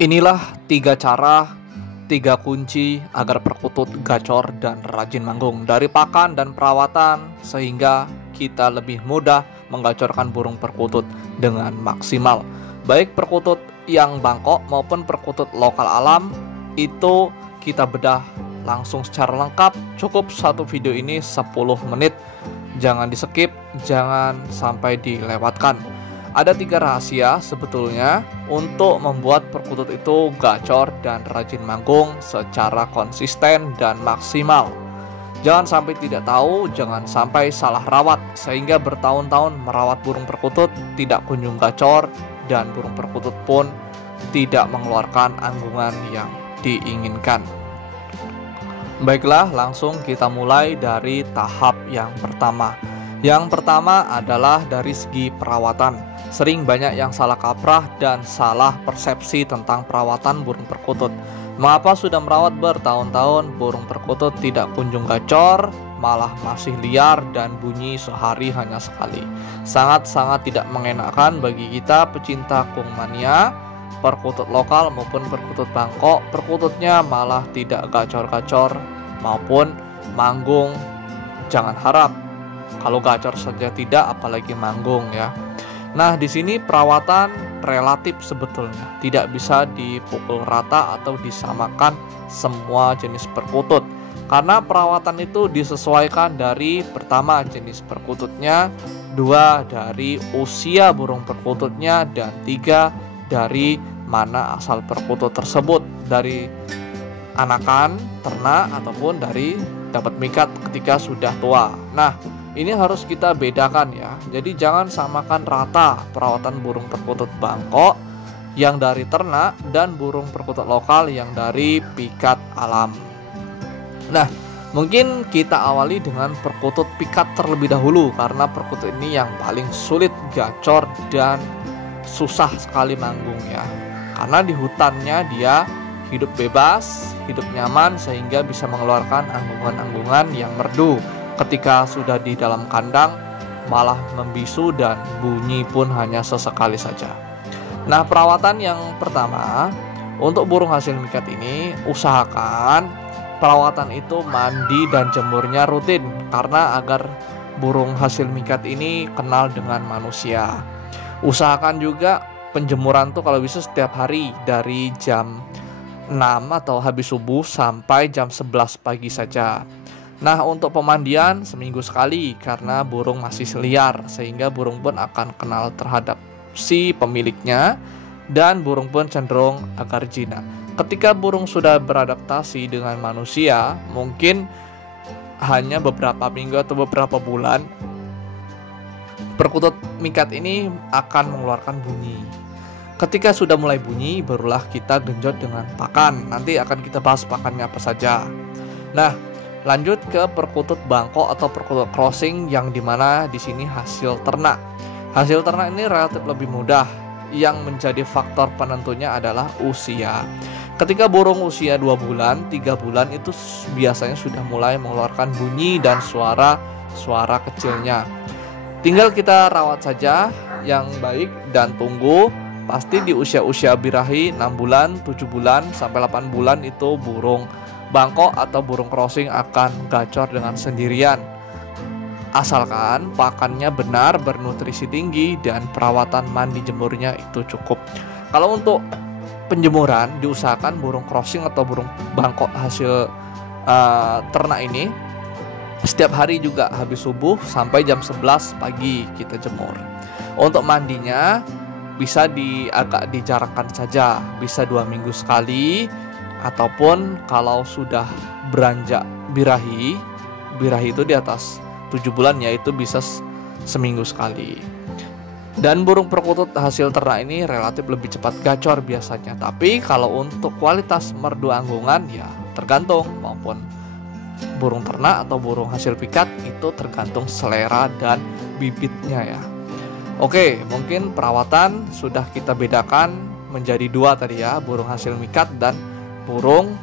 Inilah 3 cara, 3 kunci agar perkutut gacor dan rajin manggung dari pakan dan perawatan sehingga kita lebih mudah menggacorkan burung perkutut dengan maksimal. Baik perkutut yang bangkok maupun perkutut lokal alam itu kita bedah langsung secara lengkap. Cukup satu video ini 10 menit. Jangan di skip, jangan sampai dilewatkan. Ada 3 rahasia sebetulnya untuk membuat perkutut itu gacor dan rajin manggung secara konsisten dan maksimal. Jangan sampai tidak tahu, jangan sampai salah rawat sehingga bertahun-tahun merawat burung perkutut tidak kunjung gacor dan burung perkutut pun tidak mengeluarkan anggungan yang diinginkan. Baiklah, langsung kita mulai dari tahap yang pertama. Yang pertama adalah dari segi perawatan. Sering banyak yang salah kaprah dan salah persepsi tentang perawatan burung perkutut. Mengapa sudah merawat bertahun-tahun burung perkutut tidak kunjung gacor, malah masih liar dan bunyi sehari hanya sekali. Sangat-sangat tidak mengenakan bagi kita pecinta kungmania, perkutut lokal maupun perkutut bangkok. Perkututnya malah tidak gacor-gacor maupun manggung. Jangan harap kalau gacor saja tidak, apalagi manggung ya. Nah, di sini perawatan relatif sebetulnya tidak bisa dipukul rata atau disamakan semua jenis perkutut. Karena perawatan itu disesuaikan dari pertama jenis perkututnya, 2 dari usia burung perkututnya, dan 3 dari mana asal perkutut tersebut, dari anakan, ternak, ataupun dari dapat mikat ketika sudah tua. Nah, ini harus kita bedakan ya. Jadi jangan samakan rata perawatan burung perkutut bangkok yang dari ternak dan burung perkutut lokal yang dari pikat alam. Nah, mungkin kita awali dengan perkutut pikat terlebih dahulu karena perkutut ini yang paling sulit gacor dan susah sekali manggung ya. Karena di hutannya dia hidup bebas, hidup nyaman sehingga bisa mengeluarkan anggungan-anggungan yang merdu. Ketika sudah di dalam kandang malah membisu dan bunyi pun hanya sesekali saja. Nah, perawatan yang pertama untuk burung hasil mikat ini, usahakan perawatan itu mandi dan jemurnya rutin karena agar burung hasil mikat ini kenal dengan manusia. Usahakan juga penjemuran tuh kalau bisa setiap hari dari jam 6 atau habis subuh sampai jam 11 pagi saja. Nah, untuk pemandian seminggu sekali karena burung masih liar sehingga burung pun akan kenal terhadap si pemiliknya dan burung pun cenderung agar jinak. Ketika burung sudah beradaptasi dengan manusia, mungkin hanya beberapa minggu atau beberapa bulan, perkutut mikat ini akan mengeluarkan bunyi. Ketika sudah mulai bunyi, barulah kita genjot dengan pakan. Nanti akan kita bahas pakannya apa saja. Nah, lanjut ke perkutut bangkok atau perkutut crossing yang dimana di sini hasil ternak. Hasil ternak ini relatif lebih mudah. Yang menjadi faktor penentunya adalah usia. Ketika burung usia 2 bulan, 3 bulan itu biasanya sudah mulai mengeluarkan bunyi dan suara kecilnya. Tinggal kita rawat saja yang baik dan tunggu. Pasti di usia-usia birahi 6 bulan, 7 bulan, sampai 8 bulan itu burung bangkok atau burung crossing akan gacor dengan sendirian. Asalkan pakannya benar, bernutrisi tinggi, dan perawatan mandi jemurnya itu cukup. Kalau untuk penjemuran, diusahakan burung crossing atau burung bangkok hasil ternak ini setiap hari juga habis subuh sampai jam 11 pagi kita jemur. Untuk mandinya bisa agak dijarakkan saja, bisa 2 minggu sekali, ataupun kalau sudah beranjak birahi itu di atas 7 bulan ya itu bisa seminggu sekali. Dan burung perkutut hasil ternak ini relatif lebih cepat gacor biasanya. Tapi kalau untuk kualitas merdu anggungan ya tergantung, maupun burung ternak atau burung hasil pikat itu tergantung selera dan bibitnya ya. Oke, mungkin perawatan sudah kita bedakan menjadi 2 tadi ya, burung hasil mikat dan burung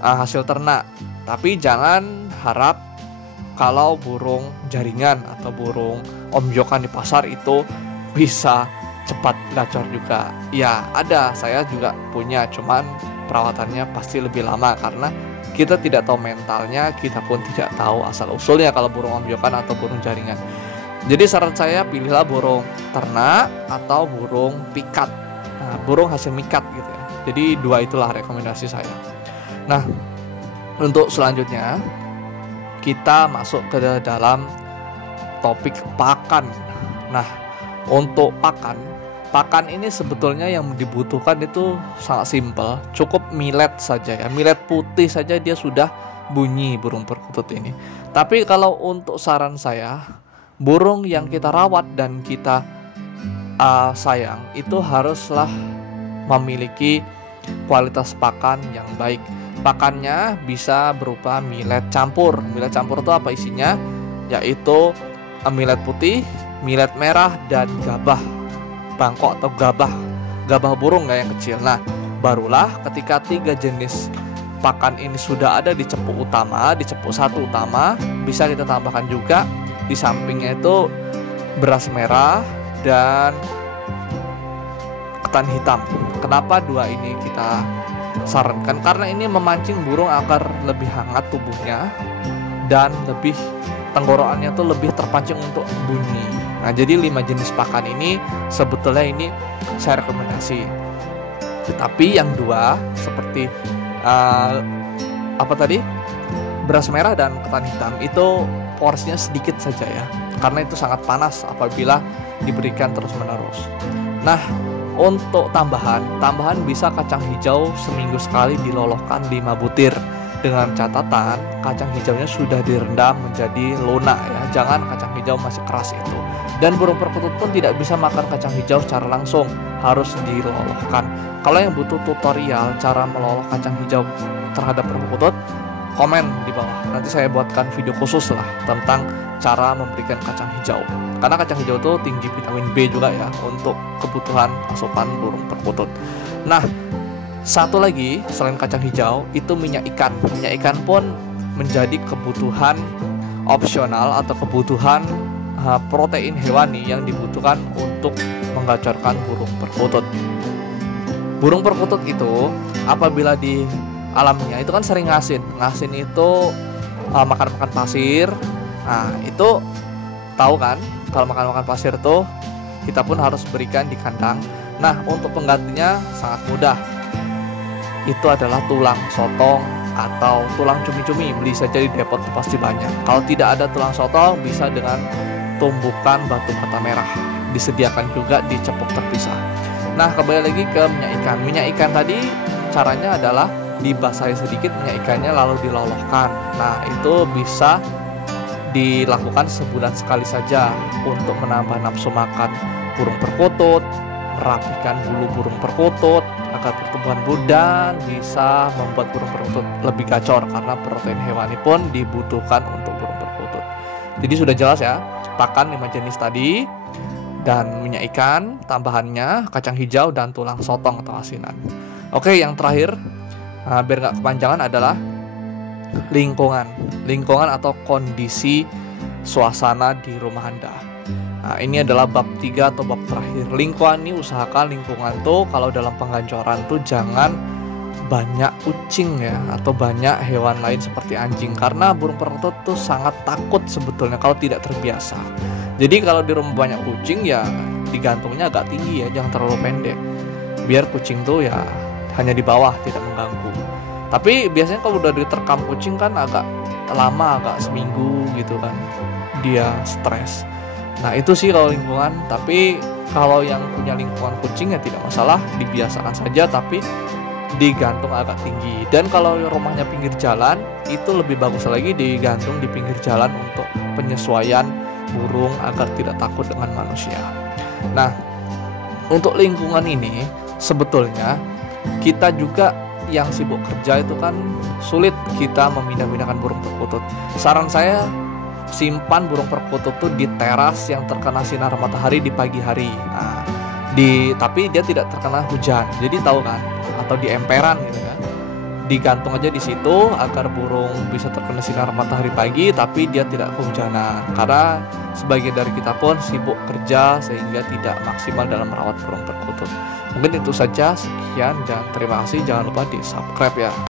hasil ternak. Tapi jangan harap kalau burung jaringan atau burung omjokan di pasar itu bisa cepat gacor juga. Ya ada, saya juga punya, cuman perawatannya pasti lebih lama karena kita tidak tahu mentalnya, kita pun tidak tahu asal usulnya kalau burung ombyokan atau burung jaringan. Jadi saran saya pilihlah burung ternak atau burung pikat, burung hasil mikat gitu ya. Jadi dua itulah rekomendasi saya. Nah, untuk selanjutnya kita masuk ke dalam topik pakan. Nah, untuk pakan ini sebetulnya yang dibutuhkan itu sangat simpel, cukup millet saja ya. Millet putih saja dia sudah bunyi burung perkutut ini. Tapi kalau untuk saran saya, burung yang kita rawat dan kita sayang itu haruslah memiliki kualitas pakan yang baik. Pakannya bisa berupa millet campur. Millet campur itu apa isinya? Yaitu millet putih, millet merah, dan gabah bangkok atau gabah burung yang kecil. Nah, barulah ketika 3 jenis pakan ini sudah ada di cepuk utama, di cepuk satu utama, bisa kita tambahkan juga di sampingnya itu beras merah dan ketan hitam. Kenapa dua ini kita sarankan? Karena ini memancing burung agar lebih hangat tubuhnya dan lebih tenggorokannya tuh lebih terpancing untuk bunyi. Nah, jadi 5 jenis pakan ini sebetulnya ini saya rekomendasi. Tetapi yang dua seperti beras merah dan ketan hitam itu porsinya sedikit saja ya, karena itu sangat panas apabila diberikan terus-menerus. Nah, untuk tambahan bisa kacang hijau seminggu sekali dilolokkan 5 butir. Dengan catatan kacang hijaunya sudah direndam menjadi lunak ya, jangan kacang hijau masih keras itu. Dan burung perkutut pun tidak bisa makan kacang hijau secara langsung, harus dilolokkan. Kalau yang butuh tutorial cara meloloh kacang hijau terhadap burung perkutut, komen di bawah. Nanti saya buatkan video khusus lah tentang cara memberikan kacang hijau. Karena kacang hijau itu tinggi vitamin B juga ya untuk kebutuhan asupan burung perkutut. Nah, satu lagi selain kacang hijau itu minyak ikan. Minyak ikan pun menjadi kebutuhan opsional atau kebutuhan protein hewani yang dibutuhkan untuk menggacorkan burung perkutut. Burung perkutut itu apabila di alamnya itu kan sering ngasin. Ngasin itu makan-makan pasir. Nah, itu tahu kan kalau makan-makan pasir tuh kita pun harus berikan di kandang. Nah, untuk penggantinya sangat mudah. Itu adalah tulang sotong atau tulang cumi-cumi. Beli saja di depot pasti banyak. Kalau tidak ada tulang sotong, bisa dengan tumbukan batu bata merah. Disediakan juga di cepuk terpisah. Nah, kembali lagi ke minyak ikan. Minyak ikan tadi caranya adalah dibasahi sedikit minyak ikannya lalu dilolokkan. Nah, itu bisa dilakukan sebulan sekali saja untuk menambah nafsu makan burung perkutut, merapikan bulu burung perkutut agar pertumbuhan dan bisa membuat burung perkutut lebih gacor karena protein hewani pun dibutuhkan untuk burung perkutut. Jadi sudah jelas ya, pakan 5 jenis tadi dan minyak ikan, tambahannya kacang hijau dan tulang sotong atau asinan. Oke, yang terakhir biar nggak kepanjangan adalah lingkungan atau kondisi suasana di rumah Anda. Nah, ini adalah bab 3 atau bab terakhir. Lingkungan ini usahakan lingkungan tuh kalau dalam penggancoran tuh jangan banyak kucing ya atau banyak hewan lain seperti anjing, karena burung perkutut tuh sangat takut sebetulnya kalau tidak terbiasa. Jadi kalau di rumah banyak kucing ya digantungnya agak tinggi ya, jangan terlalu pendek. Biar kucing tuh ya hanya di bawah, tidak mengganggu. Tapi biasanya kalau udah diterkam kucing kan agak lama, agak seminggu gitu kan, dia stres. Nah, itu sih kalau lingkungan. Tapi kalau yang punya lingkungan kucing ya tidak masalah, dibiasakan saja tapi digantung agak tinggi. Dan kalau rumahnya pinggir jalan, itu lebih bagus lagi digantung di pinggir jalan untuk penyesuaian burung agar tidak takut dengan manusia. Nah, untuk lingkungan ini sebetulnya kita juga yang sibuk kerja itu kan sulit kita memindah-mindahkan burung perkutut. Saran saya, simpan burung perkutut tuh di teras yang terkena sinar matahari di pagi hari. Nah, tapi dia tidak terkena hujan. Jadi tahu kan, atau di emperan gitu kan. digantung aja di situ agar burung bisa terkena sinar matahari pagi tapi dia tidak kehujanan, karena sebagian dari kita pun sibuk kerja sehingga tidak maksimal dalam merawat burung perkutut. Mungkin itu saja, sekian dan terima kasih. Jangan lupa di subscribe ya.